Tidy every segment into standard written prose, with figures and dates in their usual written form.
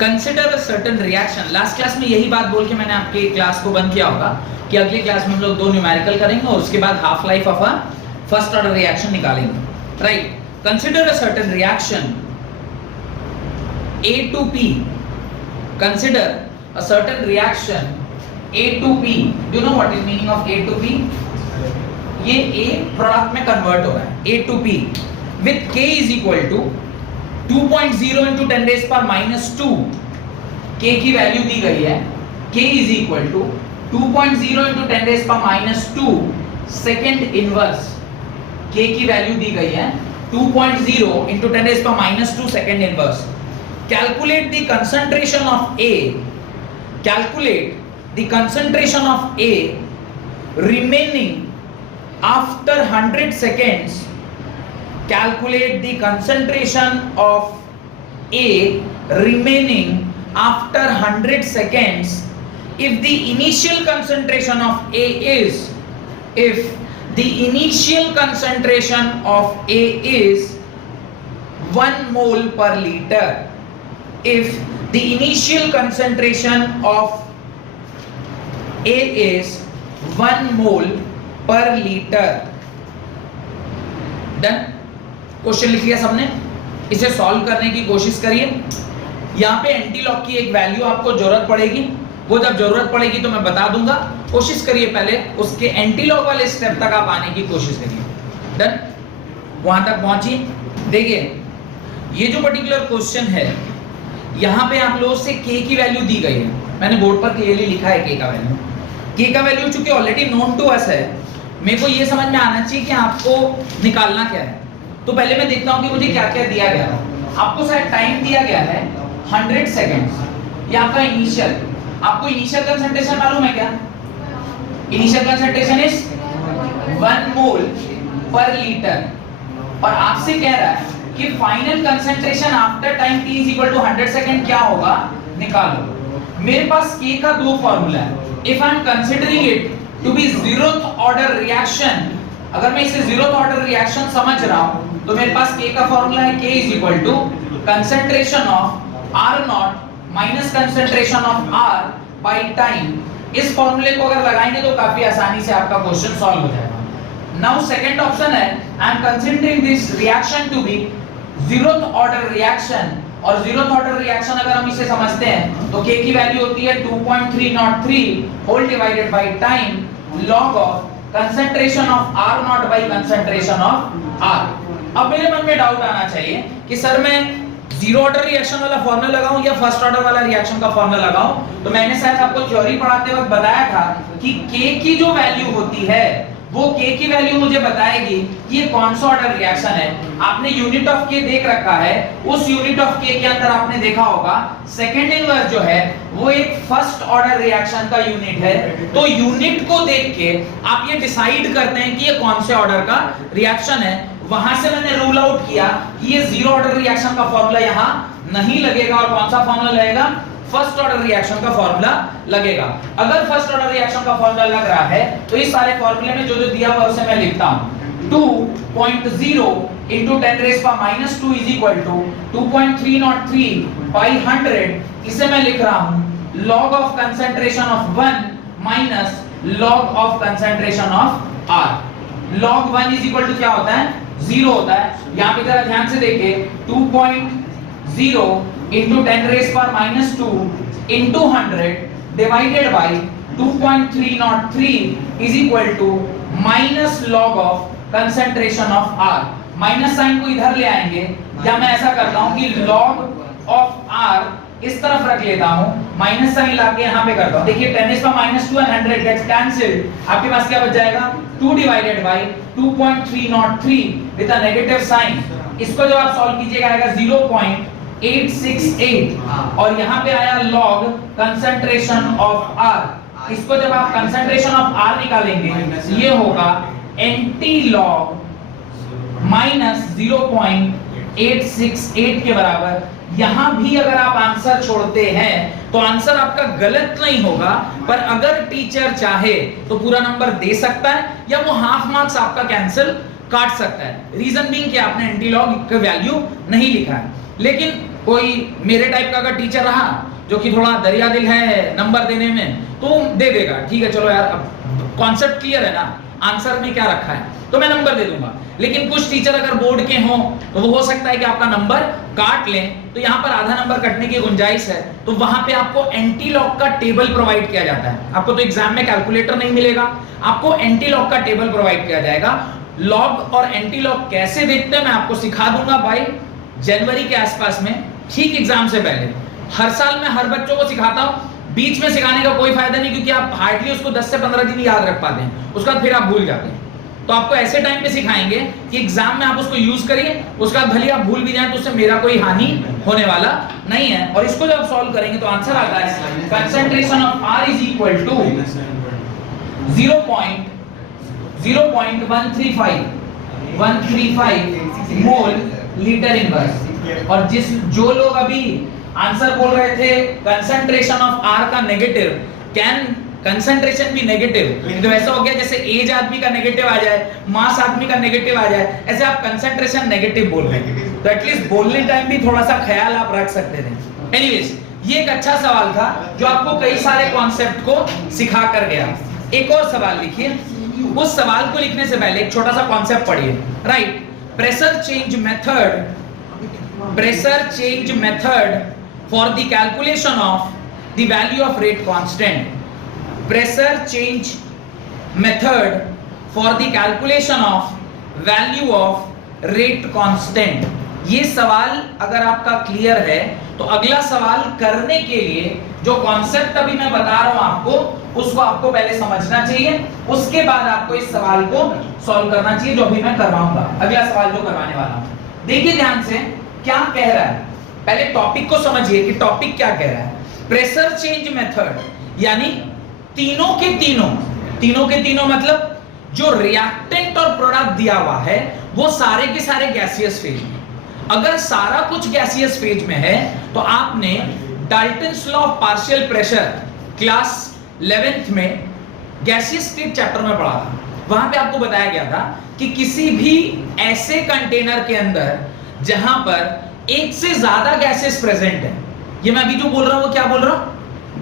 Consider a certain reaction. Last class में यही बात बोल के मैंने आपके क्लास को बंद किया होगा कि अगली क्लास में हम लोग 2 न्यूमेरिकल करेंगे और उसके बाद half life of a first order reaction निकालेंगे। Right, consider a certain reaction A to P. Consider a certain reaction A to P. Do you know what is meaning of A to P? ये A product में convert हो रहा है A to P with K is equal to 2.0 into 10 raised power minus 2. K की value दी गई है K is equal to 2.0 into 10 raised power minus 2 second inverse. K की value दी गई है 2.0 into 10 raised power minus 2 second inverse. Calculate the concentration of A. Calculate the concentration of A remaining after 100 seconds. Calculate the concentration of A remaining after 100 seconds if the initial concentration of A is the initial concentration of A is 1 mole per liter. If the initial concentration of A is 1 mole per liter. Done? Question लिख लिया सबने? इसे solve करने की कोशिश करिए। यहाँ पे एंटीलॉग की एक वैल्यू आपको जरूरत पड़ेगी, वो जब जरूरत पड़ेगी तो मैं बता दूंगा। कोशिश करिए पहले उसके एंटीलॉग वाले स्टेप तक आप आने की कोशिश करिए। डन? वहां तक पहुंचिए। देखिए ये जो पर्टिकुलर क्वेश्चन है यहाँ पे आप लोगों से K की वैल्यू दी गई है, मैंने बोर्ड पर क्लियरली लिखा है K का वैल्यू। K का वैल्यू चूंकि ऑलरेडी नोन टू अस है, मेरे को ये समझ में आना चाहिए कि आपको निकालना क्या है। तो पहले मैं देखता हूँ कि मुझे क्या क्या दिया गया है। आपको शायद टाइम दिया गया है 100 सेकेंड्स। ये आपका इनिशियल, आपको इनिशियल कंसंट्रेशन मालूम है क्या? इनिशियल कंसंट्रेशन इज 1 मोल पर लीटर और आपसे कह रहा है कि final concentration after time t is equal to 100 second क्या होगा, निकालो। मेरे पास K का 2 फार्मूला है। If I am considering it to be zeroth order reaction, अगर मैं इसे जीरोथ ऑर्डर रिएक्शन समझ रहा हूं तो मेरे पास K का फार्मूला है K is equal to concentration of R not minus concentration of R by time. इस फार्मूले को अगर लगाएंगे तो काफी आसानी से आपका क्वेश्चन सॉल्व हो जाएगा। नाउ सेकंड ऑप्शन है I am considering this reaction to be zeroth order reaction, और जीरोथ ऑर्डर रिएक्शन अगर हम इसे समझते हैं तो K की वैल्यू होती है 2.303 whole divided by time log of concentration of R not by concentration of R। अब मेरे मन में डाउट आना चाहिए कि सर मैं जीरो ऑर्डर रिएक्शन वाला फार्मूला लगाऊं या फर्स्ट ऑर्डर वाला रिएक्शन का फार्मूला लगाऊं। तो मैंने शायद आपको थ्योरी पढ़ाते वक्त बताया था कि K की जो वैल्यू होती है वो K की वैल्यू मुझे बताएगी कि ये कौन सा ऑर्डर रिएक्शन है। आपने यूनिट ऑफ K देख रखा है, उस यूनिट ऑफ K के अंदर आपने देखा होगा सेकंड इनवर्स जो है वो एक फर्स्ट ऑर्डर रिएक्शन का यूनिट है। तो यूनिट को देख के आप ये डिसाइड करते हैं कि ये कौन से ऑर्डर का रिएक्शन है। वहां से मैंने रूल आउट किया कि ये जीरो ऑर्डर रिएक्शन का फार्मूला यहाँ नहीं लगेगा और कौन सा फार्मूला लगेगा, फर्स्ट ऑर्डर रिएक्शन का फार्मूला लगेगा। अगर फर्स्ट ऑर्डर रिएक्शन का फार्मूला लग रहा है तो इस सारे फार्मूले में जो जो दिया हुआ है उसे मैं लिखता हूं। 2.0 into 10 raised power minus 2 is equal to 2.303 by 100। इसे मैं लिख रहा हूं log of concentration of 1 minus log of concentration of R। log 1 is equal to क्या होता है, 0 होता है। यहाँ पे जरा ध्यान से देखिए 2.0 into 10 raised power minus 2 into 100 divided by 2.303 is equal to minus log of concentration of R। Minus sign को इधर ले आएंगे या मैं ऐसा करता हूं कि log of R इस तरफ रख लेता हूं, माइनस साइन लाके यहां पे करता हूं। देखिए 10 raised power minus 2 and 100 gets cancelled। आपके पास क्या बच जाएगा, 2 divided by 2.303 with a negative sign। इसको जब आप सॉल्व कीजिएगा आएगा 0.868 और यहाँ पे आया log concentration of R। इसको जब आप concentration of R निकालेंगे ये होगा एंटी log माइनस 0.868 के बराबर। यहां भी अगर आप आंसर छोड़ते हैं तो आंसर आपका गलत नहीं होगा, पर अगर टीचर चाहे तो पूरा नंबर दे सकता है या वो हाफ मार्क्स आपका कैंसिल काट सकता है। रीजन बीइंग कि आपने एंटीलॉग का वैल्यू नहीं लिखा है। लेकिन कोई मेरे टाइप का अगर टीचर रहा जो कि थोड़ा दरिया दिल है नंबर देने में, तो दे देगा, ठीक है चलो यार अब कॉन्सेप्ट क्लियर है ना, आंसर में क्या रखा है, तो मैं नंबर दे दूंगा। लेकिन कुछ टीचर अगर बोर्ड के हों तो वो हो सकता है कि आपका नंबर काट लें, तो यहाँ पर आधा नंबर कटने की गुंजाइश है, तो वहां पे आपको एंटी लॉग का टेबल प्रोवाइड किया जाता है। आपको तो एग्जाम में कैलकुलेटर नहीं मिलेगा, आपको एंटी लॉग का टेबल प्रोवाइड किया जाएगा। लॉग और एंटी लॉग कैसे देखते हैं मैं आपको सिखा दूंगा भाई जनवरी के आसपास में, ठीक एग्जाम से पहले। हर साल मैं हर बच्चों को सिखाता हूँ, बीच में सिखाने का कोई फायदा नहीं, क्योंकि आप हार्डली उसको 10 से 15 दिन याद रख पाते हैं, उसके बाद फिर आप भूल जाते हैं। तो आपको ऐसे टाइम पे सिखाएंगे कि एग्जाम में आप उसको यूज करिए, उसका भले आप भूल भी जाएं तो उससे मेरा कोई हानि होने वाला नहीं है। और इसको जब सॉल्व करेंगे तो आंसर आता है concentration of R is equal to 0.135 mole litre inverse. और जो लोग अभी आंसर बोल रहे थे कंसंट्रेशन ऑफ R का नेगेटिव, कैन कंसंट्रेशन भी नेगेटिव, तो ऐसा हो गया जैसे एज आदमी का नेगेटिव आ जाए, मास आदमी का नेगेटिव आ जाए, ऐसे आप कंसंट्रेशन नेगेटिव बोल रहे हैं, तो एटलीस्ट बोलने टाइम भी थोड़ा सा ख्याल आप रख सकते थे। एनीवेज, ये एक अच्छा सवाल था जो आपको कई सारे कॉन्सेप्ट को सिखा कर गया। एक और सवाल लिखिए, उस सवाल को लिखने से पहले एक छोटा सा कॉन्सेप्ट पढ़िए। Right, pressure change method for the calculation of the value of rate constant. Pressure change method for the calculation of value of rate constant। ये सवाल अगर आपका क्लियर है तो अगला सवाल करने के लिए जो कॉन्सेप्ट अभी मैं बता रहा हूं आपको, उसको आपको पहले समझना चाहिए, उसके बाद आपको इस सवाल को सॉल्व करना चाहिए जो अभी मैं करवाऊंगा। अगला सवाल जो करवाने वाला हूं, देखिए ध्यान से क्या कह रहा है। पहले टॉपिक को समझिए कि टॉपिक क्या कह रहा है। प्रेशर चेंज मेथड यानी तीनों के तीनों मतलब जो रिएक्टेंट और प्रोडक्ट दिया हुआ है वो सारे के सारे गैसियस फेज में। अगर सारा कुछ गैसियस फेज में है तो आपने Dalton's law of partial pressure class 11th में गैसियस स्टेट चैप्टर में पढ़ा था। वहां पे आपको बताया गया था कि किसी भी ऐसे कंटेनर के अंदर जहां पर एक से ज्यादा गैसेस प्रेजेंट है, ये मैं अभी जो बोल रहा हूं वो क्या बोल रहा हूं,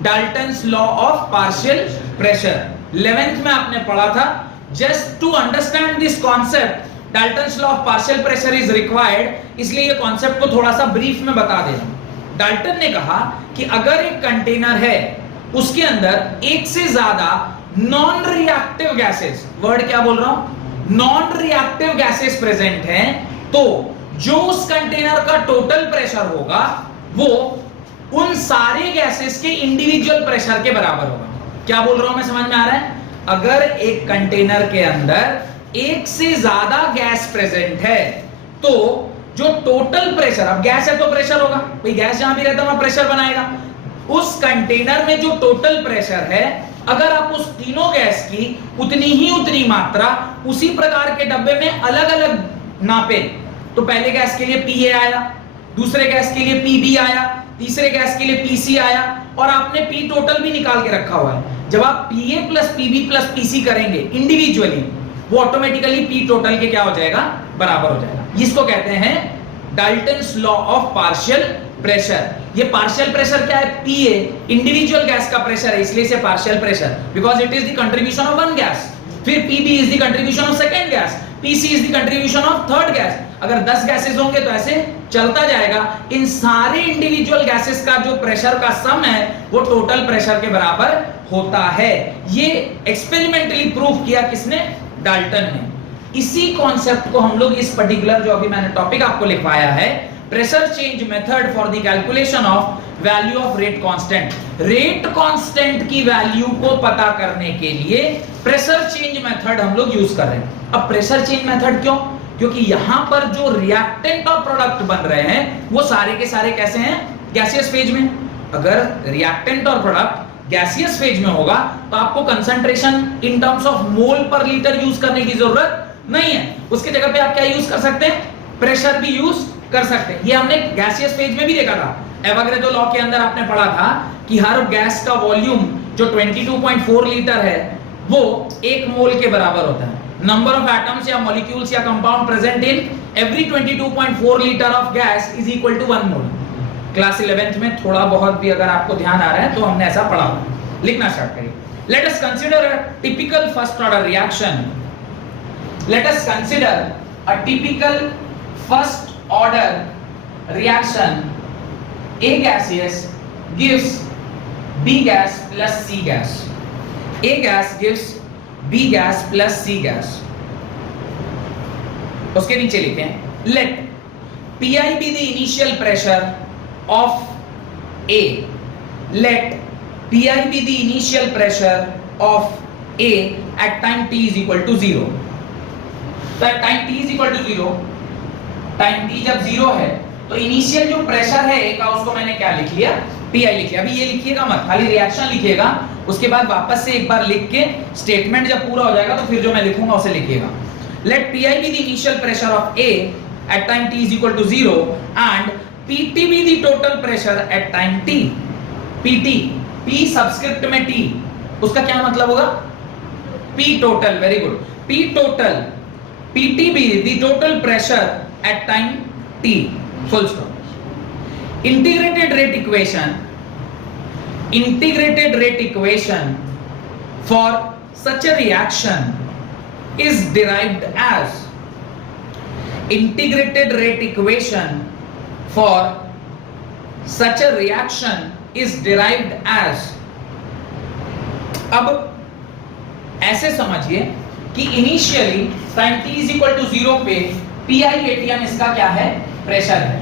Dalton's law of partial pressure 11th में आपने पढ़ा था। Just to understand this concept Dalton's law of partial pressure is required, इसलिए ये कॉन्सेप्ट को थोड़ा सा ब्रीफ में बता दे रहा हूं। डाल्टन ने कहा कि अगर एक कंटेनर है उसके अंदर एक से ज्यादा नॉन रिएक्टिव गैसेस, वर्ड क्या बोल रहा हूं, नॉन रिएक्टिव गैसेस प्रेजेंट हैं, तो जो उस कंटेनर का टोटल प्रेशर होगा वो उन सारे गैसेस के इंडिविजुअल प्रेशर के बराबर होगा। क्या बोल रहा हूं मैं, समझ में आ रहा है? अगर एक कंटेनर के अंदर एक से ज्यादा गैस प्रेजेंट है तो जो टोटल प्रेशर, अब गैस है तो प्रेशर होगा भाई, गैस जहां भी रहता है वहां प्रेशर बनाएगा। उस कंटेनर में जो टोटल प्रेशर है, अगर आप उस तीनों गैस की उतनी मात्रा उसी प्रकार के डब्बे में अलग अलग नापे, तो पहले गैस के लिए PA आया, दूसरे गैस के लिए PB आया, तीसरे गैस के लिए PC आया, और आपने P टोटल भी निकाल के रखा हुआ है। जब आप PA plus PB plus PC करेंगे इंडिविजुअली, वो ऑटोमेटिकली P टोटल के क्या हो जाएगा, बराबर हो जाएगा। इसको कहते हैं Dalton's law of partial pressure. ये पार्शियल प्रेशर क्या है, PA इंडिविजुअल गैस का प्रेशर है, इसलिए से partial pressure, because it is the contribution of one gas. फिर PB is the contribution of second gas, PC is the contribution of third gas. अगर 10 gases होंगे तो ऐसे चलता जाएगा। इन सारे इंडिविजुअल गैसेस का जो प्रेशर का सम है वो टोटल प्रेशर के बराबर होता है। ये एक्सपेरिमेंटली प्रूव किया किसने, डाल्टन ने। इसी कॉन्सेप्ट को हम लोग इस पर्टिकुलर जो अभी मैंने टॉपिक आपको लिखवाया है, pressure change method for the calculation of value of rate constant, rate constant की वैल्यू को पता करने के लिए प्रेशर चेंज मेथड हम लोग यूज कर रहे हैं। अब प्रेशर चेंज मेथड क्यों, क्योंकि यहां पर जो रिएक्टेंट और प्रोडक्ट बन रहे हैं वो सारे के सारे कैसे हैं, गैसियस फेज में। अगर रिएक्टेंट और प्रोडक्ट गैसियस फेज में होगा तो आपको concentration in terms of mole पर लीटर यूज करने की जरूरत नहीं है। उसके जगह पे आप क्या यूज कर सकते हैं, प्रेशर भी यूज कर सकते हैं। ये हमने गैसियस फेज में भी देखा था। एवोगाड्रो लॉ के अंदर आपने पढ़ा था कि हर गैस का वॉल्यूम जो 22.4 लीटर है वो 1 मोल के बराबर होता है। नंबर ऑफ एटम्स या मॉलिक्यूल्स या compound present in every 22.4 litre of gas is equal to 1 mole. Class 11th में थोड़ा बहुत भी अगर आपको ध्यान आ रहा है तो हमने ऐसा पढ़ा हुआ। लिखना स्टार्ट करिए। Let us consider a typical first order reaction. Let us consider a typical first order reaction. A gaseous gives B gas plus C gas. A gas gives B gas plus C gas. उसके नीचे लिखते हैं let Pi be the initial pressure of A. Let Pi be the initial pressure of A at time t is equal to 0. तो at time t is equal to 0, time t जब 0 है तो initial जो pressure है A का उसको मैंने क्या लिख लिया, Pi लिख लिया। अभी ये लिखिएगा मत, खाली रिएक्शन लिखिएगा, उसके बाद वापस से एक बार लिख के स्टेटमेंट जब पूरा हो जाएगा तो फिर जो मैं लिखूंगा उसे लिखिएगा। Let Pi be the initial pressure of A at time t is equal to 0 and Pt be the total pressure at time t. Pt, P subscript में T, उसका क्या मतलब होगा? P total, very good. P total, Pt be the total pressure at time t. Full stop. Integrated rate equation for such a reaction is derived as integrated rate equation for such a reaction is derived as। अब ऐसे समझिए कि initially time t is equal to 0 पे Pi ATM इसका क्या है, pressure है।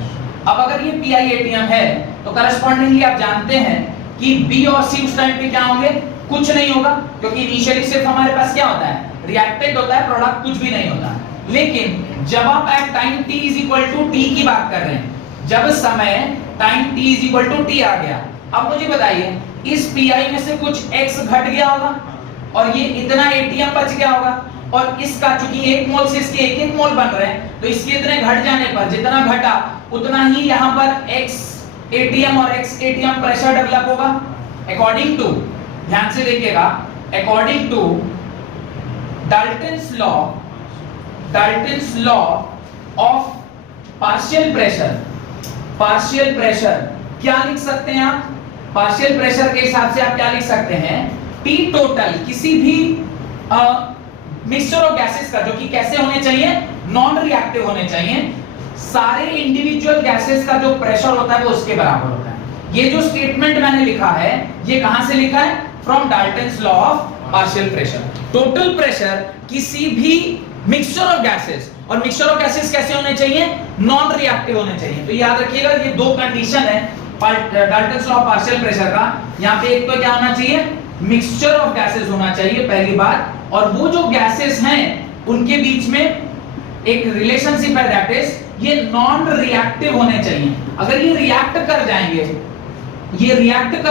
अब अगर ये Pi ATM है तो करस्पॉन्डिंगली आप जानते हैं कि B और C उस टाइम पे क्या होंगे, कुछ नहीं होगा, क्योंकि इनिशियली सिर्फ हमारे पास क्या होता है, रिएक्टेंट होता है, प्रोडक्ट कुछ भी नहीं होता। लेकिन जब आप at time t is equal to t की बात कर रहे हैं, जब समय time t is equal to t आ गया, अब मुझे बताइए इस Pi में से कुछ x घट गया होगा और ये इतना ATM बच गया होगा, और इसका चूंकि 1 मोल से इसके 1-1 मोल बन रहे हैं तो इसके इतने घट जाने पर जितना घटा उतना ही यहाँ पर x ATM और x ATM प्रेशर डेवलप होगा। अकॉर्डिंग टू, ध्यान से देखिएगा, according to Dalton's law of partial pressure क्या लिख सकते हैं आप? पार्शियल प्रेशर के हिसाब से आप क्या लिख सकते हैं, P टोटल किसी भी मिक्सचर ऑफ गैसेस का, जो कि कैसे होने चाहिए, नॉन रिएक्टिव होने चाहिए, सारे इंडिविजुअल गैसेस का जो प्रेशर होता है वो उसके बराबर होता है। ये जो स्टेटमेंट मैंने लिखा है ये कहां से लिखा है, from Dalton's law of partial pressure. Total pressure किसी भी मिक्सचर ऑफ गैसेस, और मिक्सचर ऑफ गैसेस कैसे होने चाहिए, नॉन रिएक्टिव होने चाहिए। तो याद रखिएगा ये दो कंडीशन है Dalton's law of partial pressure का। यहाँ पे एक तो क्या होना चाहिए, मिक्सचर ऑफ गैसेस होना चाहिए पहली बात, और वो जो गैसेस हैं उनके बीच में एक रिलेशनशिप है, दैट इज ये नॉन रिएक्टिव होने चाहिए। अगर ये रिएक्ट कर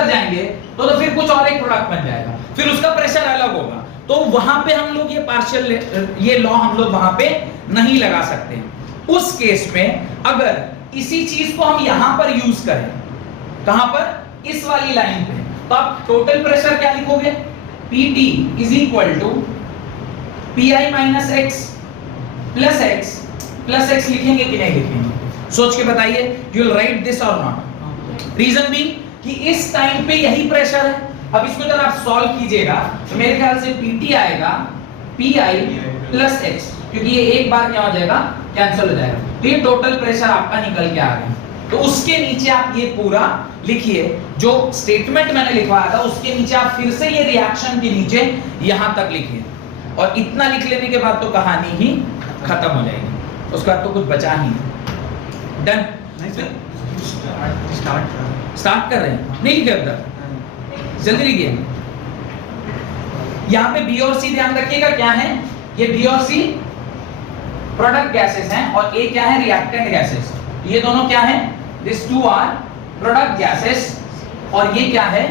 जाएंगे तो फिर कुछ और एक प्रोडक्ट बन जाएगा, फिर उसका प्रेशर अलग होगा। तो वहां पे हम लोग ये पार्शियल ये लॉ हम लोग वहां पे नहीं लगा सकते। उस केस में अगर इसी चीज को हम यहां पर यूज करें, कहां पर, इस वाली लाइन पे, तो आप टोटल प्रेशर क्या लिखोगे, Pt is equal to Pi minus x plus x लिखेंगे कि नहीं लिखेंगे, सोच के बताइए, you will write this or not। Reason भी कि इस टाइम पे यही प्रेशर है। अब इसको जब आप सॉल्व कीजिएगा तो मेरे ख्याल से Pt आएगा Pi plus x, क्योंकि ये एक बार क्या हो जाएगा, कैंसिल हो जाएगा, तो ये टोटल प्रेशर आपका निकल के आ गया। तो उसके नीचे आप ये पूरा लिखिए, जो स्टेटमेंट मैंने लिखवाया था उसके नीचे आप फिर से ये रिएक्शन के नीचे यहां तक लिखिए, और इतना लिख लेने के बाद तो कहानी ही खत्म हो जाएगी, उसका तो कुछ बचा नहीं। डन, स्टार्ट कर रहे हैं, नहीं लिखे अब, जल्दी लिखिए। यहां पे बी और सी ध्यान रखिएगा क्या है, ये बी और सी प्रोडक्ट गैसेस हैं और ए क्या है, रिएक्टेंट गैसेस। ये दोनों क्या है, this two are product gases, और ये क्या है,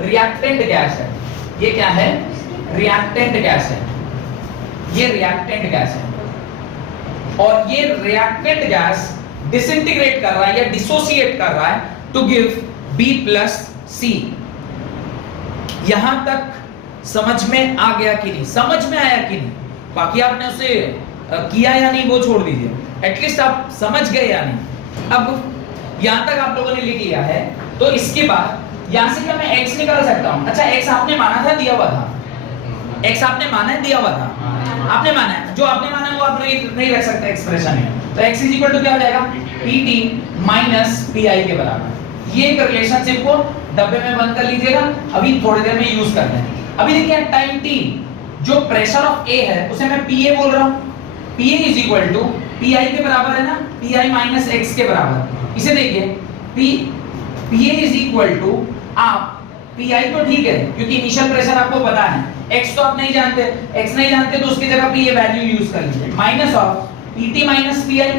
रिएक्टेंट गैस है। ये क्या है, रिएक्टेंट गैस है, ये रिएक्टेंट गैस है, और ये रिएक्टेंट गैस डिसइंटीग्रेट कर रहा है या डिसोसिएट कर रहा है to give B plus C। यहां तक समझ में आ गया कि नहीं, समझ में आया कि नहीं, बाकी आपने उसे किया या नहीं वो छोड़ दीजिए, एटलीस्ट आप समझ गए या नहीं। अब यहां तक आप लोगों ने लिख लिया है। तो इसके बाद यहां से क्या मैं x निकाल सकता हूं? अच्छा x आपने माना था, दिया हुआ था, x आपने माना है, दिया हुआ था, आपने माना है, जो आपने माना है वो आप नहीं रख सकते एक्सप्रेशन में। तो x इज इक्वल टू क्या हो जाएगा? pt माइनस pi के बराबर। ये एक रिलेशनशिप को डब्बे में बंद कर लीजिएगा, अभी थोड़ी देर में यूज करते हैं। अभी देखिए टाइम t जो प्रेशर ऑफ A है उसे मैं PA बोल रहा हूं। PA is equal to PI के बराबर है ना, PI माइनस x के बराबर। इसे देखिए PA इज इक्वल टू, आप PI तो ठीक है क्योंकि इनिशियल प्रेशर आपको पता है, x तो आप नहीं जानते, x नहीं जानते तो उसकी जगह पे ये वैल्यू यूज कर लीजिए, minus of PT minus PI।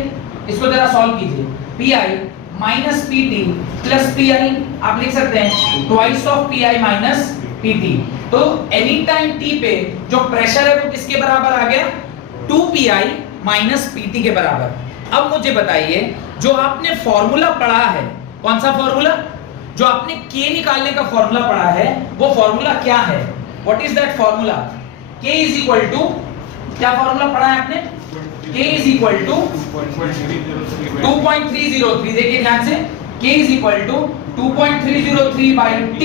इसको जरा सॉल्व कीजिए, PI minus PT plus PI, आप लिख सकते हैं twice of PI minus PT। तो एनी टाइम t पे जो प्रेशर है वो किसके बराबर आ गया? 2PI माइनस PT के बराबर। अब मुझे बताइए, जो आपने फॉर्मूला पढ़ा है, कौन सा फॉर्मूला? जो आपने K निकालने का फॉर्मूला पढ़ा है, वो फॉर्मूला क्या है? What is that formula? K is equal to, क्या फॉर्मूला पढ़ा है आपने? K is equal to 2.303। देखिए ध्यान से, K is equal to 2.303 by T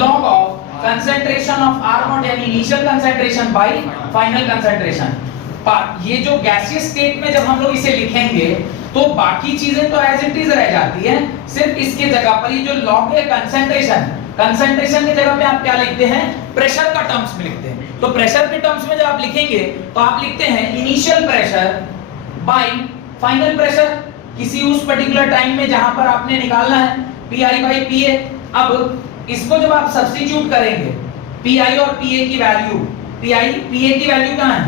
log of concentration of R0 यानी initial concentration by final concentration. ये जो गैसियस स्टेट में जब हम लोग इसे लिखेंगे तो बाकी चीजें तो एज इट इज रह जाती है, सिर्फ इसके जगह पर ये जो लॉग है कंसंट्रेशन, कंसंट्रेशन की जगह पे आप क्या लिखते हैं? प्रेशर का टर्म्स में लिखते हैं। तो प्रेशर के टर्म्स में जब आप लिखेंगे तो आप लिखते हैं initial pressure by final pressure किसी उस पर्टिकुलर टाइम में जहां पर आपने निकालना है, PI बाय PA। अब इसको जब आप सब्स्टिट्यूट करेंगे PI और PA की वैल्यू, PA की वैल्यू कहां है?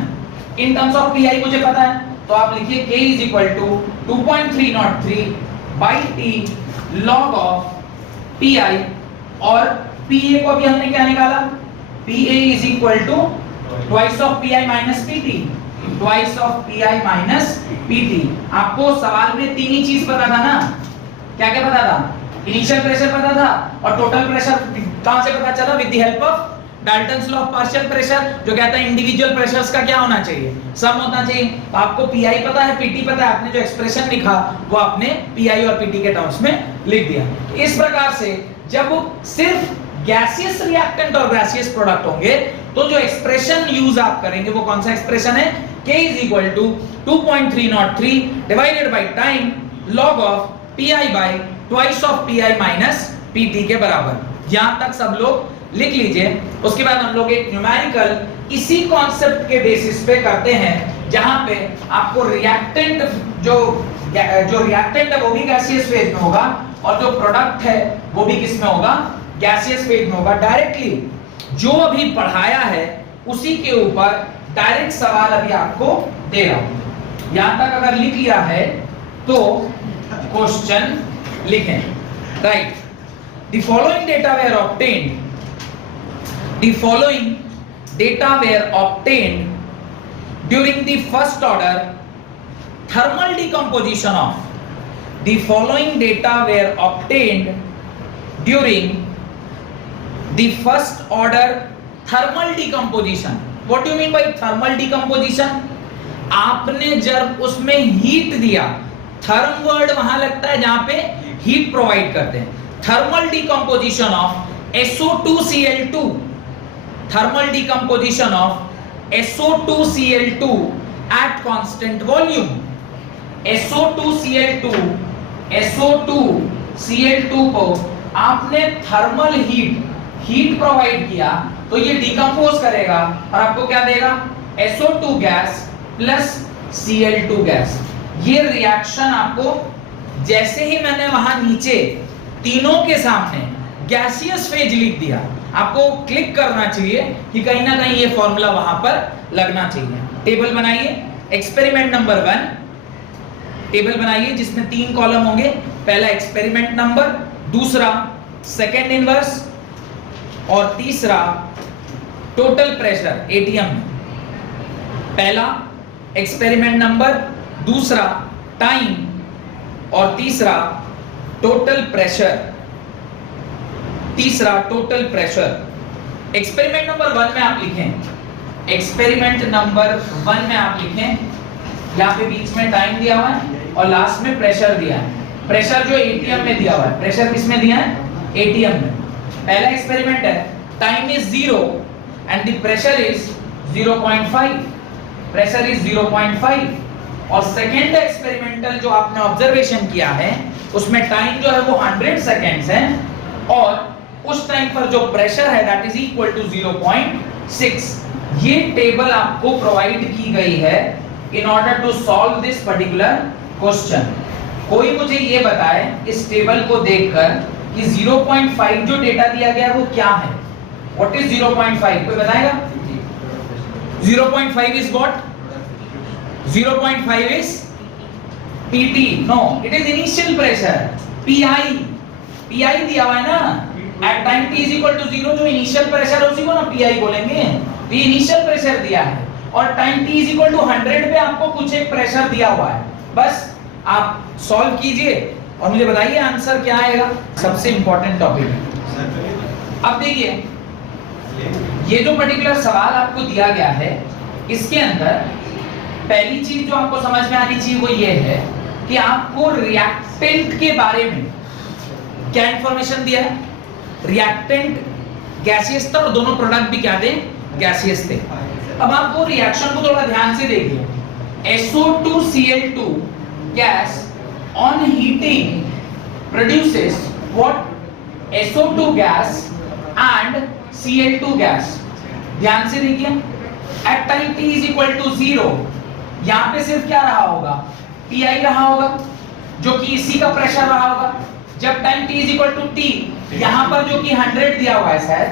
इन टर्म्स ऑफ PI मुझे पता है, तो आप लिखिए K is equal to 2.303 by T log of PI, और PA को अभी हमने क्या निकाला? PA is equal to twice of PI minus PT, twice of PI minus PT। आपको सवाल में तीन ही चीज पता था ना, क्या क्या पता था? इनिशियल प्रेशर पता था, और टोटल प्रेशर कहां से पता चला? With the help of Dalton's law of partial pressure, जो कहता है इंडिविजुअल प्रेशर्स का क्या होना चाहिए? सम होना चाहिए। तो आपको PI पता है, PT पता है, आपने जो एक्सप्रेशन लिखा वो आपने PI और PT के टर्म्स में लिख दिया। इस प्रकार से जब सिर्फ गैसियस रिएक्टेंट और गैसियस प्रोडक्ट होंगे तो जो एक्सप्रेशन यूज आप करेंगे वो कौन सा एक्सप्रेशन है? K is equal to 2.303 divided by time log of PI by twice of PI minus PT के बराबर। यहां तक सब लोग लिख लीजिए। उसके बाद हम लोग एक न्यूमेरिकल इसी कॉन्सेप्ट के बेसिस पे करते हैं, जहां पे आपको रिएक्टेंट जो रिएक्टेंट है वो भी गैसियस फेज में होगा, और जो प्रोडक्ट है वो भी किस में होगा? गैसियस फेज में होगा। डायरेक्टली जो अभी पढ़ाया है उसी के ऊपर डायरेक्ट सवाल अभी आपको दे रहा हूं। यहां तक अगर लिख लिया है तो क्वेश्चन लिखें। Right, the following data were obtained, the following data were obtained during the first order thermal decomposition of, the following data were obtained during the first order thermal decomposition. What do you mean by thermal decomposition? आपने जब उसमें heat दिया, therm word वहां लगता है जहां पे heat provide करते हैं। Thermal decomposition of SO2Cl2, thermal decomposition of SO2Cl2 at constant volume। SO2Cl2 को आपने थर्मल हीट प्रोवाइड किया तो ये डिकम्पोज करेगा और आपको क्या देगा? SO2 gas plus Cl2 gas. ये रिएक्शन आपको, जैसे ही मैंने वहां नीचे तीनों के सामने गैसियस फेज लिख दिया, आपको क्लिक करना चाहिए कि कहीं ना कहीं ये फॉर्मूला वहां पर लगना चाहिए। टेबल बनाइए, एक्सपेरिमेंट नंबर 1 टेबल बनाइए जिसमें 3 कॉलम होंगे। पहला एक्सपेरिमेंट नंबर, दूसरा सेकेंड इनवर्स, और तीसरा टोटल प्रेशर ATM में। पहला एक्सपेरिमेंट नंबर, दूसरा टाइम, और तीसरा टोटल प्रेशर। तीसरा टोटल प्रेशर। एक्सपेरिमेंट नंबर 1 में आप लिखें, एक्सपेरिमेंट नंबर 1 में आप लिखें, यहाँ पे बीच में टाइम दिया हुआ है और लास्ट में प्रेशर दिया है। प्रेशर जो एटीएम में दिया हुआ है, प्रेशर किस में दिया है? एटीएम में। पहला एक्सपेरिमेंट है, time is 0 and the pressure is 0.5, pressure is 0.5। और सेकेंड एक्सपेरिमेंटल जो आपने ऑब्जर्वेशन किया है उसमें टाइम जो है वो 100 सेकेंड्स है और उस टाइम पर जो प्रेशर है दैट इज इक्वल टू 0.6। ये टेबल आपको प्रोवाइड की गई है in order to solve this particular question. कोई मुझे ये बताए इस टेबल को देखकर कि 0.5 जो डेटा दिया गया है वो क्या है? What is 0.5? कोई बताएगा? 0.5 is what? 0.5 is PT. No, it is initial pressure. PI. PI दिया हुआ है ना? At time t is equal to 0 जो इनिशियल प्रेशर है उसी को ना PI बोलेंगे। तो ये इनिशियल प्रेशर दिया है और time t is equal to 100 पे आपको कुछ एक प्रेशर दिया हुआ है। बस आप सॉल्व कीजिए और मुझे बताइए आंसर क्या आएगा। सबसे इंपॉर्टेंट टॉपिक है। अब देखिए ये जो पर्टिकुलर सवाल आपको दिया गया है इसके अंदर पहली चीज जो आपको समझ में आनी चाहिए वो ये है कि आपको रिएक्टेंट के बारे में क्या इंफॉर्मेशन दिया है। रिएक्टेंट गैसियस था और दोनों प्रोडक्ट भी क्या थे? गैसियस थे। अब आप वो रिएक्शन को थोड़ा ध्यान से देखिए। SO2Cl2 gas on heating produces what? SO2 gas and Cl2 gas। ध्यान से देखिए at time t is equal to 0 यहाँ पे सिर्फ क्या रहा होगा? PI रहा होगा जो कि इसी का प्रेशर रहा होगा। जब time t is equal to t यहाँ पर जो कि 100 दिया हुआ है, शायद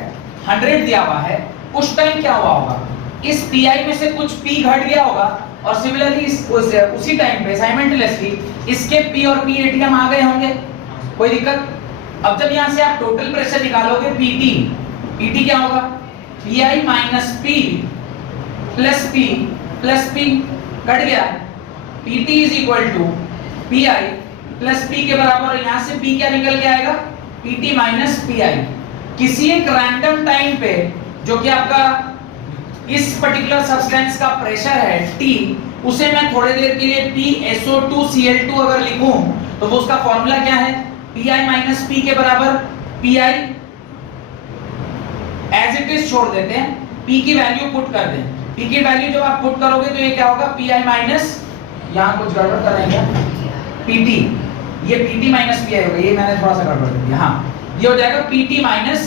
100 दिया हुआ है, उस टाइम क्या हुआ होगा? इस PI में से कुछ P घट गया होगा और सिमिलरली उसी टाइम पे साइमल्टेनियसली इसके P और P एटीएम आ गए होंगे। कोई दिक्कत? अब जब यहाँ से आप टोटल प्रेशर निकालोगे PT क्या होगा? PI minus P plus P cut गया। PT is equal to PI plus P के बराबर और यहाँ से P क्या निकल के आएगा? PT minus PI। किसी एक रैंडम टाइम पे जो कि आपका इस पर्टिकुलर सब्सटेंस का प्रेशर है T, उसे मैं थोड़ी देर के लिए PSO2Cl2 अगर लिखूं तो वो उसका फॉर्मूला क्या है? PI माइनस P के बराबर PI एज इट इज छोड़ देते हैं, P की वैल्यू पुट कर दें। P की वैल्यू जब आप पुट करोगे तो ये क्या होगा? PI माइनस, यहाँ कुछ गड़बड़ कर रहे हैं PT, ये PT माइनस PI होगा, ये मैंने थोड़ा सा गड़बड़ कर दिया। हाँ, ये हो जाएगा PT माइनस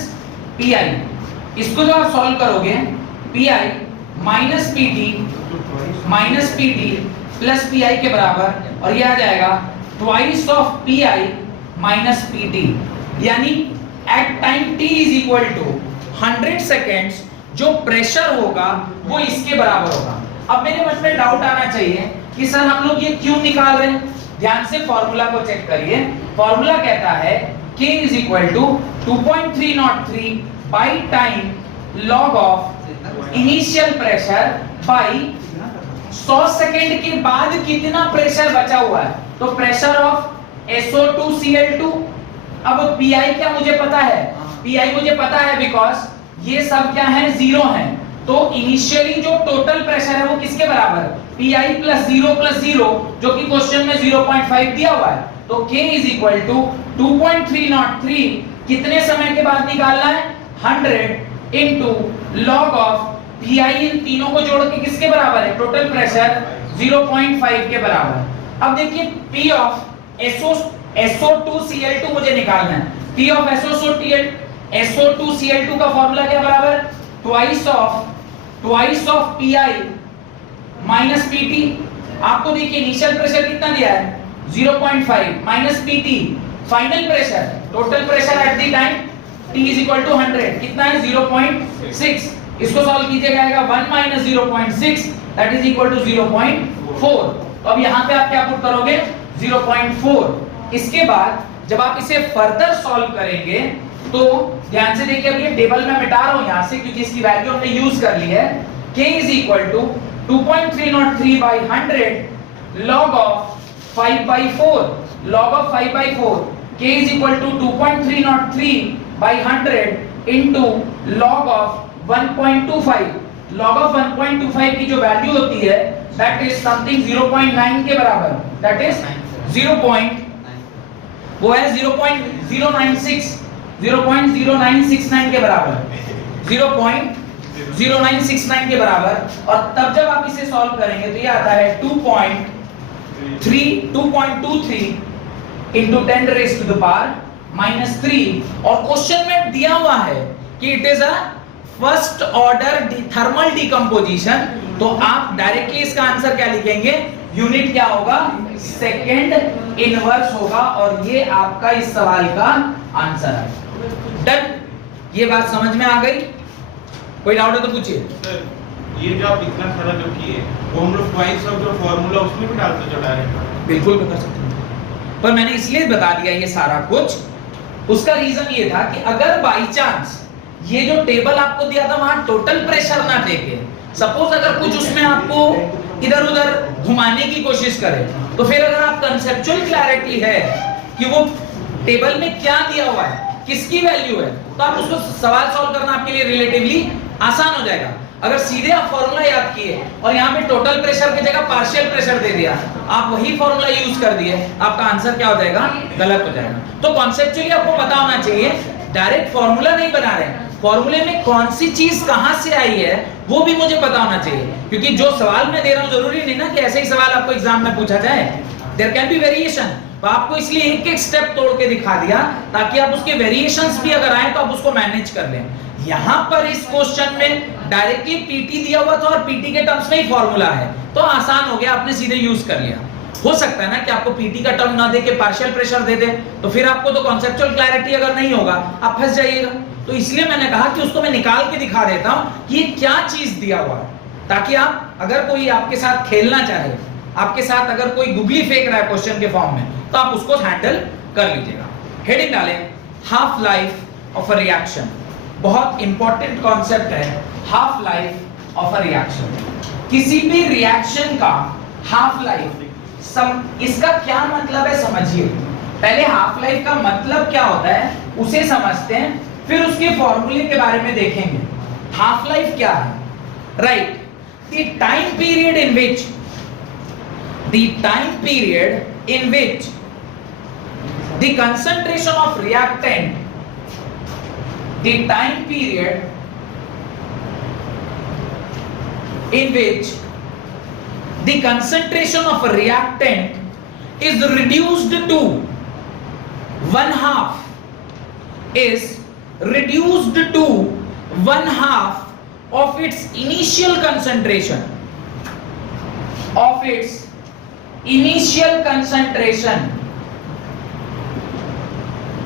PI। इसको जब आप सॉल्व करोगे PI minus PT plus PI के बराबर और ये आ जाएगा twice of PI minus PT, यानी at time t is equal to 100 seconds जो प्रेशर होगा वो इसके बराबर होगा। अब मेरे मन में डाउट आना चाहिए कि सर हम लोग ये क्यों निकाल रहे हैं? ध्यान से फॉर्मूला को चेक करिए। फॉर्मूला कहता है K is equal to 2.303 by time log of initial pressure by 100 second के बाद कितना प्रेशर बचा हुआ है, तो प्रेशर ऑफ SO2Cl2। अब PI क्या मुझे पता है? PI मुझे पता है बिकॉज ये सब क्या है? जीरो है। तो इनिशियली जो टोटल प्रेशर है वो किसके बराबर? PI प्लस 0 जो कि क्वेश्चन में 0.5 दिया हुआ है। तो K इज इक्वल टू 2.303 कितने समय के बाद निकालना है? 100 इनटू लॉग ऑफ PI, इन तीनों को जोड़ के किसके बराबर है? टोटल प्रेशर 0.5 के बराबर। अब देखिए P ऑफ SO2Cl2 मुझे निकालना है। P ऑफ SO2Cl2 का फॉर्मूला क्या बराबर? Twice of PI minus PT। आपको देखिए इनिशियल प्रेशर कितना दिया है? 0.5 minus PT final pressure, total pressure at the time T is equal to 100 कितना है? 0.6। इसको सॉल्व कीजिएगा आएगा 1 minus 0.6 that is equal to 0.4। तो अब यहाँ पे आप क्या पुट करोगे? 0.4। इसके बाद जब आप इसे फर्दर सॉल्व करेंगे तो ध्यान से देखिए, अब ये टेबल में मिटा रहा हूं यहां से क्योंकि इसकी वैल्यू हमने यूज कर ली है। K is equal to 2.303 by 100 log of 5 by 4 log of 5 by 4 K is equal to 2.303 by 100 into log of 1.25 log of 1.25 की जो वैल्यू होती है that is something 0.9 के बराबर, that is 0.9 वो है 0.0969 के बराबर, 0.0969 के बराबर। और तब जब आप इसे सॉल्व करेंगे तो ये आता है 2.23 into 10 raised to the power -3। और क्वेश्चन में दिया हुआ है कि it is a first order thermal decomposition, तो आप डायरेक्टली इसका आंसर क्या लिखेंगे, यूनिट क्या होगा, सेकेंड इनवर्स होगा। और ये आपका इस सवाल का आंसर है। डन, ये बात समझ में आ गई? कोई डाउट है तो पूछिए। सर ये जो आप इतना सारा जो किए वो हम लोग ट्वाइस ऑफ जो फार्मूला उसमें भी डालते जो डायरेक्ट? बिल्कुल कर सकते हैं, पर मैंने इसलिए बता दिया ये सारा कुछ, उसका रीजन ये था कि अगर बाई चांस ये जो टेबल आपको दिया था वहां टोटल प्रेशर ना देके, सपोज अगर कुछ उसमें आपको इधर उधर घुमाने की कोशिश करे, तो फिर अगर आप कंसेप्चुअल क्लैरिटी है कि वो टेबल में क्या दिया हुआ है, किसकी वैल्यू है, तो आप उसको सवाल सॉल्व करना आपके लिए रिलेटिवली आसान हो जाएगा। अगर सीधे आप फॉर्मूला याद किए और यहाँ पे टोटल प्रेशर की जगह पार्शियल प्रेशर दे दिया, आप वही फॉर्मूला यूज कर दिए, आपका आंसर क्या हो जाएगा, गलत हो जाएगा। तो कॉन्सेप्चुअली आपको पता होना चाहिए, डायरेक्ट फॉर्मूला नहीं बना रहे हैं, फॉर्मूले में कौन सी चीज कहां से आई है वो भी मुझे पता होना चाहिए, क्योंकि जो सवाल मैं दे रहा हूं जरूरी नहीं ना कि ऐसे ही सवाल आपको एग्जाम में पूछा जाए, देयर कैन बी वेरिएशन। तो आपको इसलिए एक एक स्टेप तोड़ के दिखा दिया ताकि आप उसके वेरिएशंस भी अगर आए तो आप उसको मैनेज कर लें। यहां पर इस क्वेश्चन में डायरेक्टली पीटी दिया हुआ था और पीटी के टर्म्स में ही फॉर्मूला है, तो आसान हो गया, आपने सीधे यूज कर लिया। हो सकता है ना कि आपको पीटी का टर्म ना दे के पार्शियल प्रेशर दे दे, तो फिर आपको तो कॉन्सेप्चुअल क्लैरिटी अगर नहीं होगा आप फंस जाइएगा। तो इसलिए मैंने कहा कि उसको मैं निकाल के दिखा देता हूं कि ये क्या चीज दिया हुआ है, ताकि आप अगर कोई आपके साथ खेलना चाहे, आपके साथ अगर कोई गुगली फेंक रहा है क्वेश्चन के फॉर्म में, तो आप उसको हैंडल कर लीजिएगा। हेडिंग डालें, half life of a reaction. बहुत इंपॉर्टेंट कॉन्सेप्ट है half life of a reaction. किसी भी रिएक्शन का हाफ लाइफ, इसका क्या मतलब है समझिए। पहले हाफ लाइफ का मतलब क्या होता है उसे समझते हैं, फिर उसके फॉर्मूले के बारे में देखेंगे। हाफ लाइफ क्या है? Right, the time period in which the concentration of reactant, the time period in which the concentration of a reactant is reduced to 1/2 of its initial concentration,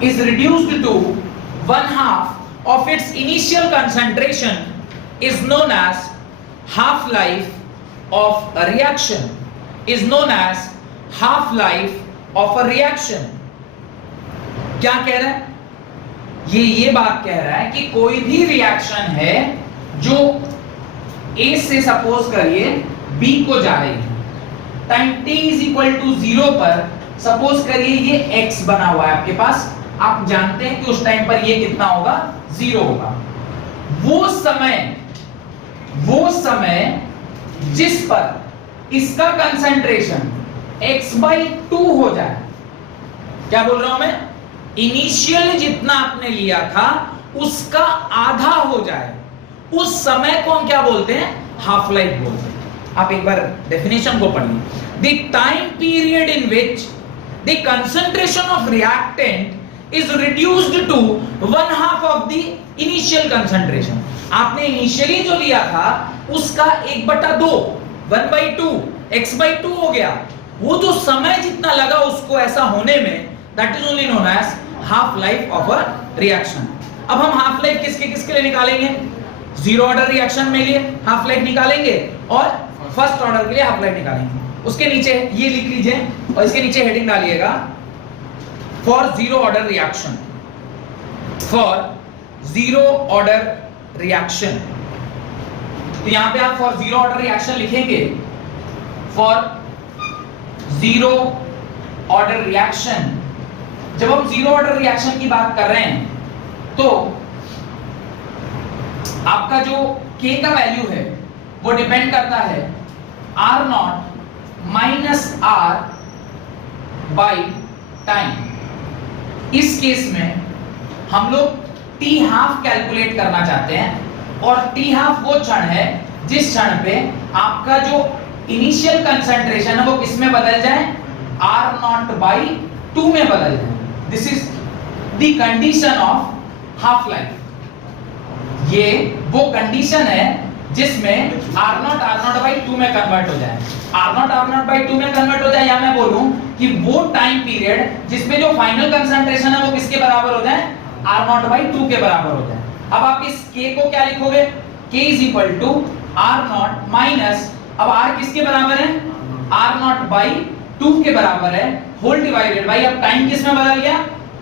is reduced to 1/2 of its initial concentration is known as half life of a reaction, क्या कह रहा है ये बात कह रहा है कि कोई भी रिएक्शन है जो A से सपोज करिए B को जा रही है, time t is equal to 0 पर सपोज करिए ये x बना हुआ है आपके पास, आप जानते हैं कि उस टाइम पर ये कितना होगा, 0 होगा। वो समय जिस पर इसका कंसंट्रेशन x/2 हो जाए, क्या बोल रहा हूं मैं, इनिशियल जितना आपने लिया था उसका आधा हो जाए, उस समय को हम क्या बोलते हैं, हाफ लाइफ बोलते हैं। आप एक बार डेफिनेशन को पढ़िए, the time period in which the concentration of reactant is reduced to 1/2 of the initial concentration। आपने इनिशियली जो लिया था उसका 1/2 1/2 x/2 हो गया, वो जो समय जितना लगा उसको ऐसा होने में, that is only known as half life of a reaction। अब हम हाफ लाइफ किसके लिए निकालेंगे, जीरो ऑर्डर रिएक्शन में लिए हाफ लाइफ निकालेंगे और फर्स्ट ऑर्डर के लिए हाफ लाइफ निकालेंगे। उसके नीचे ये लिख लीजिए और इसके नीचे हेडिंग डालिएगा, for zero order reaction, तो यहां पे आप for zero order reaction लिखेंगे, for zero order reaction। जब हम zero order reaction की बात कर रहे हैं तो आपका जो k का वैल्यू है वो डिपेंड करता है R0 - R by टाइम। इस केस में हम लोग टी हाफ कैलकुलेट करना चाहते हैं और टी हाफ वो क्षण है जिस क्षण पे आपका जो इनिशियल कंसंट्रेशन है वो किस में बदल जाए, आर नॉट बाई 2 में बदल जाए। This is the condition of half life. ये वो कंडीशन है जिसमें आर नॉट बाई 2 में कन्वर्ट हो जाए। आर नॉट बाई 2 में कन्वर्ट हो जाए, या मैं बोलूं कि वो टाइम पीरियड जिसमें जो फाइनल कंसंट्रेशन है वो किसके बराबर हो जाए, आर नॉट बाई 2 के बराबर हो जाए। अब आप इस k को क्या लिखोगे, k is equal to R not minus, अब r किसके बराबर है, आर नॉट बाई 2 के बराबर है, होल डिवाइडेड बाई, अब टाइम किस में बदल गया,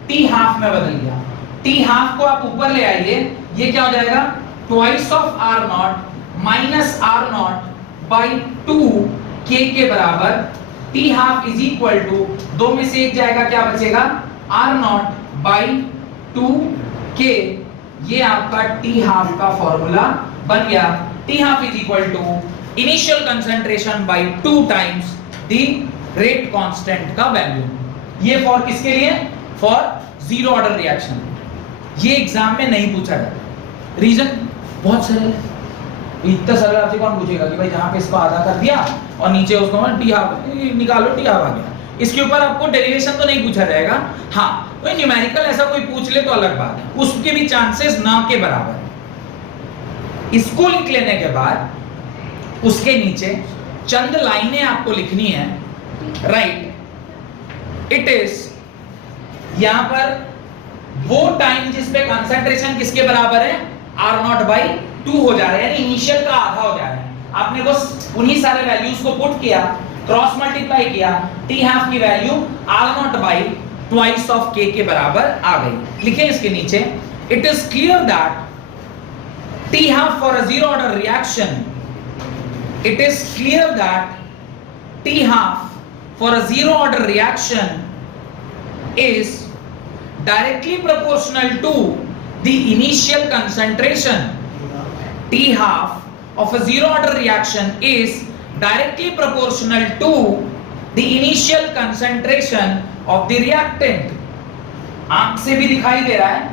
t हाफ में बदल गया। t हाफ को आप ऊपर ले आइए, ये क्या हो जाएगा, twice of R not minus R not by 2 k के बराबर, t half is equal to, दो में से एक जाएगा, क्या बचेगा, आर नॉट बाई 2 k। ये आपका t हाफ का फॉर्मूला बन गया। t half is equal to initial concentration by 2 times the rate constant का वैल्यू। ये फॉर किसके लिए, फॉर जीरो ऑर्डर रिएक्शन। ये एग्जाम में नहीं पूछा जाता, रीजन बहुत सरल है। इतना सरल आपसे कौन पूछेगा कि भाई जहां पे इसको आधा कर दिया और नीचे उसको टी हाफ निकालो, टी हाफ आ गया। इसके ऊपर आपको डेरिवेशन तो नहीं पूछा जाएगा, हाँ कोई न्यूमेरिकल ऐसा कोई पूछ ले तो अलग बात है, उसके भी चांसेस ना के बराबर है। इसको लिख लेने के बाद उसके नीचे चंद लाइनें आपको लिखनी है, राइट। इट इज यहां पर वो टाइम जिस पे कंसंट्रेशन किसके बराबर है, आर नॉट बाई 2 हो जा रहा है, यानी इनिशियल का आधा हो जा रहा है। आपने बस उन्हीं सारे वैल्यूज को पुट किया, क्रॉस मल्टीप्लाई किया, टी हाफ की value R not by twice of k के बराबर आ गई। लिखें इसके नीचे, it is clear that T half for a zero order reaction, it is clear that T half for a zero order reaction is directly proportional to the initial concentration. T half of a zero order reaction is directly proportional to the initial concentration of the reactant. आंख से भी दिखाई दे रहा है,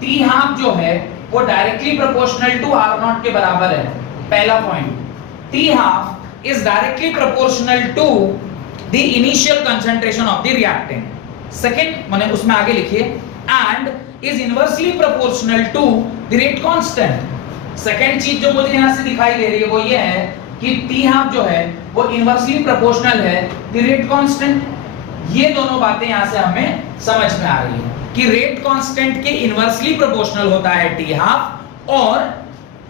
T half जो है वो directly proportional to R naught के बराबर है। पहला point, T half is directly proportional to the initial concentration of the reactant. Second माने उसमें आगे लिखिए, and is inversely proportional to the rate constant. Second चीज जो मुझे यहां से दिखाई दे रही है वो ये है कि टी हाफ जो है वो इनवर्सली प्रोपोर्शनल है द रेट कांस्टेंट। ये दोनों बातें यहां से हमें समझ में आ रही है कि रेट कांस्टेंट के इनवर्सली प्रोपोर्शनल होता है टी हाफ और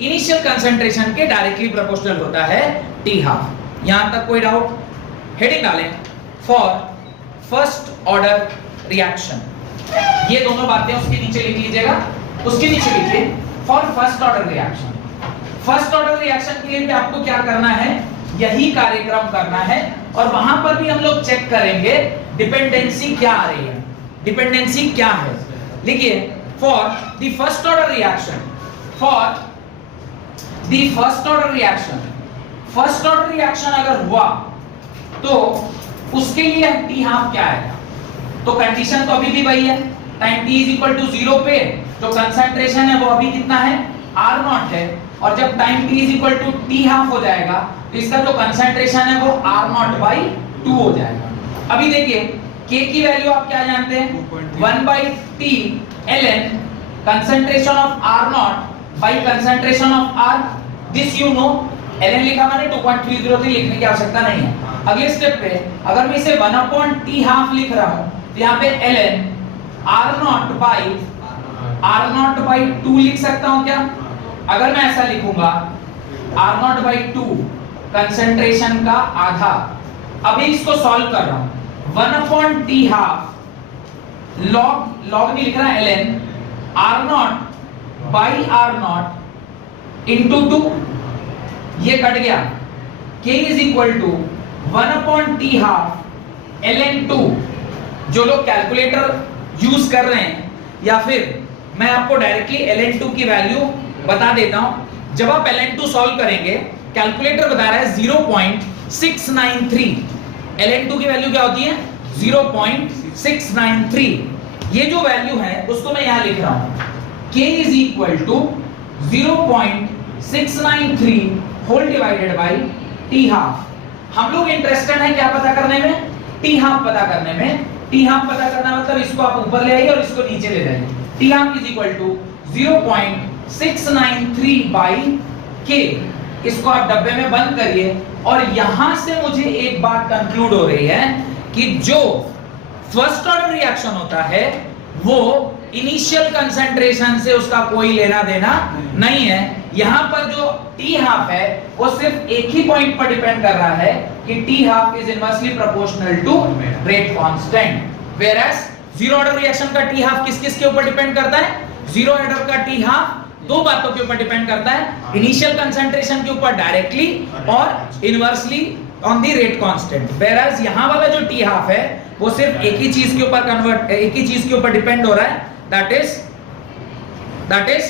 इनिशियल कंसंट्रेशन के डायरेक्टली प्रोपोर्शनल होता है टी हाफ। यहां तक कोई डाउट? हेडिंग डालें, फॉर फर्स्ट ऑर्डर रिएक्शन। ये दोनों बातें उसके नीचे लिख लीजिएगा, उसके नीचे लिखिए for first order reaction. First order reaction के लिए भी आपको क्या करना है, यही कार्यक्रम करना है, और वहां पर भी हम लोग चेक करेंगे डिपेंडेंसी क्या आ रही है, डिपेंडेंसी क्या है। लिखिए for the first order reaction, for the first order reaction, first order reaction अगर हुआ तो उसके लिए टी हाफ क्या आएगा, तो कंडीशन तो अभी भी वही है, time t is equal to 0 पे जो कंसंट्रेशन है वो अभी कितना है, r नॉट है, और जब time t is equal to t half हो जाएगा तो इसका जो कंसंट्रेशन है वो r नॉट बाई 2 हो जाएगा। अभी देखिए k की वैल्यू आप क्या जानते हैं, 1 by t ln concentration of r not by concentration of r, this you know. ln लिखा मैंने 2.303 लिखने की आवश्यकता नहीं है। अगले स्टेप पे अगर मैं इसे 1/t हाफ लिख रहा हूं तो यहाँ पे ln r नॉट बाई 2 लिख सकता हूं क्या? अगर मैं ऐसा लिखूंगा r नॉट बाई 2 कंसंट्रेशन का आधा, अभी इसको सॉल्व कर रहा हूं 1/t हाफ लॉग नहीं लिख रहा, ln r not by r not into 2, ये कट गया, k is equal to 1/t half ln 2। जो लोग कैलकुलेटर यूज कर रहे हैं या फिर मैं आपको डायरेक्टली ln 2 की वैल्यू बता देता हूं। जब आप ln 2 सॉल्व करेंगे, कैलकुलेटर बता रहा है 0.693, ln 2 की वैल्यू क्या होती है 0.693। ये जो वैल्यू है उसको मैं यहां लिख रहा हूं, k is equal to 0.693 whole divided by T half. हम लोग इंटरेस्टेड हैं क्या पता करने में? टी हाफ पता करने में। टी हाफ पता करना मतलब इसको आप ऊपर ले आइए और इसको नीचे ले जाइए। T half is equal to 0.693 by k। इसको आप डब्बे में बंद करिए और यहां से मुझे एक बात कंक्लूड हो रही है कि जो फर्स्ट ऑर्डर रिएक्शन होता है वो इनिशियल कंसंट्रेशन से उसका कोई लेना देना नहीं है। यहां पर जो टी हाफ है वो सिर्फ एक ही पॉइंट पर डिपेंड कर रहा है कि T half is inversely proportional to rate constant. Whereas zero order reaction का टी हाफ किस किस के ऊपर डिपेंड करता है? जीरो ऑर्डर का टी हाफ दो बातों के ऊपर डिपेंड करता है, इनिशियल कंसंट्रेशन के ऊपर डायरेक्टली और inversely on the rate constant. Whereas यहां वाला जो टी हाफ है वो सिर्फ एक ही चीज के ऊपर डिपेंड हो रहा है, दैट इज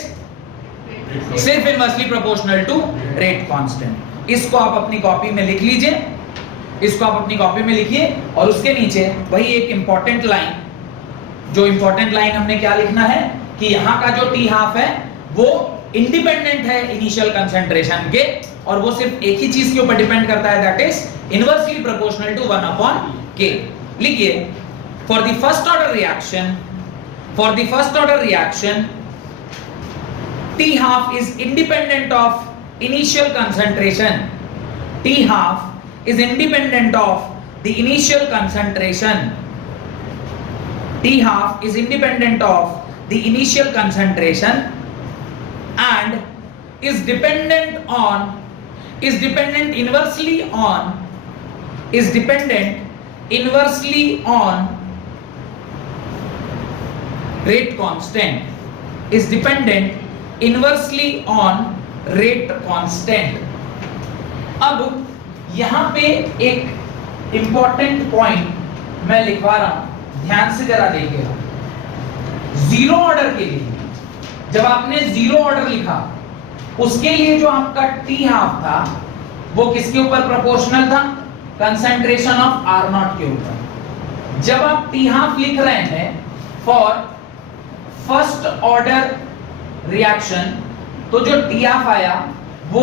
सिर्फ inversely proportional to rate constant. इसको आप अपनी कॉपी में लिख लीजिए, इसको आप अपनी कॉपी में लिखिए और उसके नीचे वही एक इंपॉर्टेंट लाइन, जो इंपॉर्टेंट लाइन हमने क्या लिखना है कि यहां का जो टी हाफ है वो इंडिपेंडेंट है इनिशियल कंसंट्रेशन के और वो सिर्फ एक ही चीज के ऊपर डिपेंड करता है, that is inversely proportional to 1/k। लिखिए for the first order reaction T half is independent of initial concentration. T half is independent of the initial concentration. T half is independent of the initial concentration and is dependent inversely on rate constant. Is dependent inversely on rate constant. अब यहां पे एक important point मैं लिखवा रहा हूं, ध्यान से जरा देखिएगा। जीरो ऑर्डर के लिए जब आपने जीरो ऑर्डर लिखा उसके लिए जो आपका टी हाफ था वो किसके ऊपर प्रोपोर्शनल था? कंसंट्रेशन ऑफ आर नॉट के ऊपर। जब आप टी हाफ लिख रहे हैं फॉर फर्स्ट ऑर्डर रिएक्शन तो जो टी हाफ आया वो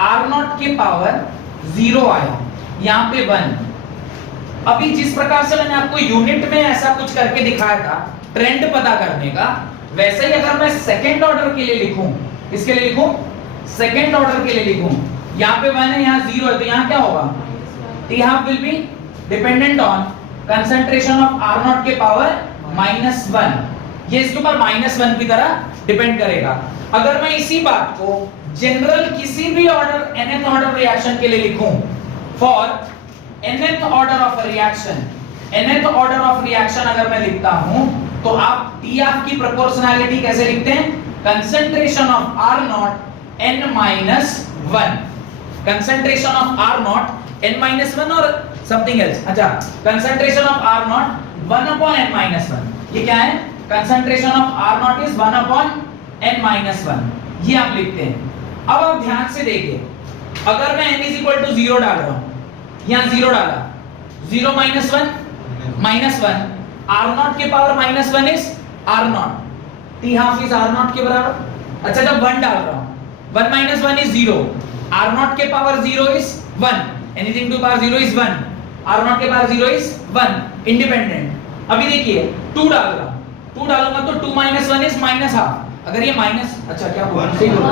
आर नॉट के पावर 0 आया, यहां पे 1। अभी जिस प्रकार से मैंने आपको यूनिट में ऐसा कुछ करके दिखाया था ट्रेंड पता करने का, वैसे ही अगर मैं सेकंड ऑर्डर के लिए लिखूं, इसके लिए लिखूं सेकंड ऑर्डर के लिए लिखूं, यहां पे 1 है, यहां 0 है, तो यहां क्या होगा? T half will be dependent on concentration of R not के पावर -1। ये इसके ऊपर -1 की तरह डिपेंड करेगा। अगर मैं इसी बात को जनरल किसी भी ऑर्डर nth ऑर्डर रिएक्शन के लिए लिखूं, for nth order of reaction अगर मैं लिखता हूं तो आप टी हाफ की प्रोपोर्शनैलिटी कैसे लिखते हैं? Concentration of R not n-1, concentration of R not n-1 और समथिंग एल्स। अच्छा, concentration of R not 1/n-1, ये क्या है? Concentration of R not is 1/n-1, ये आप लिखते हैं। अब आप ध्यान से देखिए, अगर मैं n = 0 डाल रहा हूं, यहां 0 डाला, 0 - 1 आर नॉट के power -1 is R not, T half is R not के बराबर। अच्छा, जब 1 डाल रहा हूं, 1 - 1 इज 0, आर नॉट के power 0 is 1, anything to power 0 is 1, R not के पावर 0 इज 1, इंडिपेंडेंट। अभी देखिए 2 डाल रहा हूं, 2 डालूंगा तो 2 - 1 इज -1/2। अगर ये माइनस, अच्छा क्या बोल सही बोल,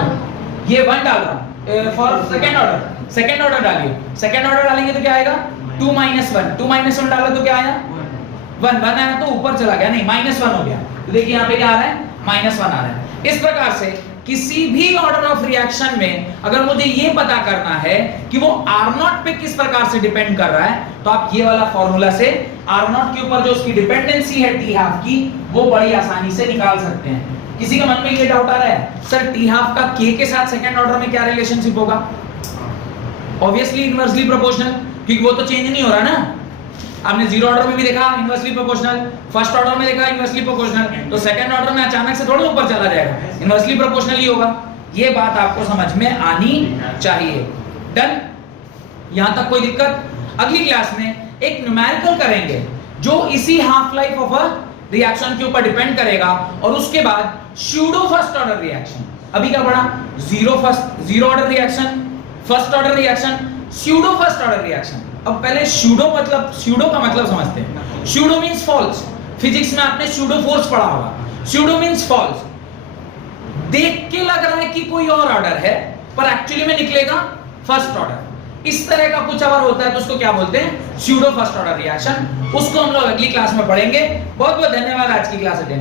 ये 1 डाल रहा हूं फॉर सेकंड ऑर्डर डालिए, सेकंड ऑर्डर डालेंगे तो क्या आएगा? 2 - 1 डाला तो क्या आया? 1 आया तो ऊपर चला गया, नहीं -1 हो गया। तो देखिए यहाँ पे क्या आ रहा है? -1 आ रहा है। इस प्रकार से किसी भी ऑर्डर ऑफ रिएक्शन में अगर मुझे ये पता करना है कि वो आर नॉट पे किस प्रकार से डिपेंड कर रहा है, तो आप ये वाला फॉर्मूला से आर नॉट के ऊपर जो उसकी डिपेंडेंसी है टी हाफ की, वो बड़ी आसानी से निकाल सकते हैं। किसी के मन में ये डाउट आ रहा है, सर टी हाफ का k के साथ सेकंड ऑर्डर में क्या रिलेशनशिप होगा? ऑब्वियसली इनवर्सली प्रोपोर्शनल, क्योंकि वो तो चेंज नहीं हो रहा ना। आपने जीरो ऑर्डर में भी देखा इनवर्सली प्रोपोर्शनल, फर्स्ट ऑर्डर में देखा इनवर्सली प्रोपोर्शनल, तो सेकंड ऑर्डर में अचानक से थोड़ा ऊपर चला जाएगा, इनवर्सली प्रोपोर्शनल ही होगा। ये बात आपको समझ में आनी चाहिए। डन? यहां तक कोई दिक्कत? अगली क्लास में एक न्यूमेरिकल करेंगे जो इसी half life of a reaction के ऊपर डिपेंड करेगा। और उसके बाद स्यूडो फर्स्ट ऑर्डर रिएक्शन, अभी क्या पढ़ा, zero order reaction, first order reaction, pseudo first order reaction. अब पहले स्यूडो का मतलब समझते हैं। स्यूडो मींस फॉल्स, फिजिक्स में आपने स्यूडो फोर्स पढ़ा होगा। स्यूडो मींस फॉल्स, देख के लग रहा है कि कोई और ऑर्डर है पर एक्चुअली में निकलेगा फर्स्ट ऑर्डर। इस तरह का कुछ अगर होता है तो उसको क्या बोलते हैं, स्यूडो फर्स्ट ऑर्डर रिएक्शन। उसको हम लोग अगली क्लास में पढ़ेंगे। बहुत बहुत धन्यवाद आज की क्लास अटेंड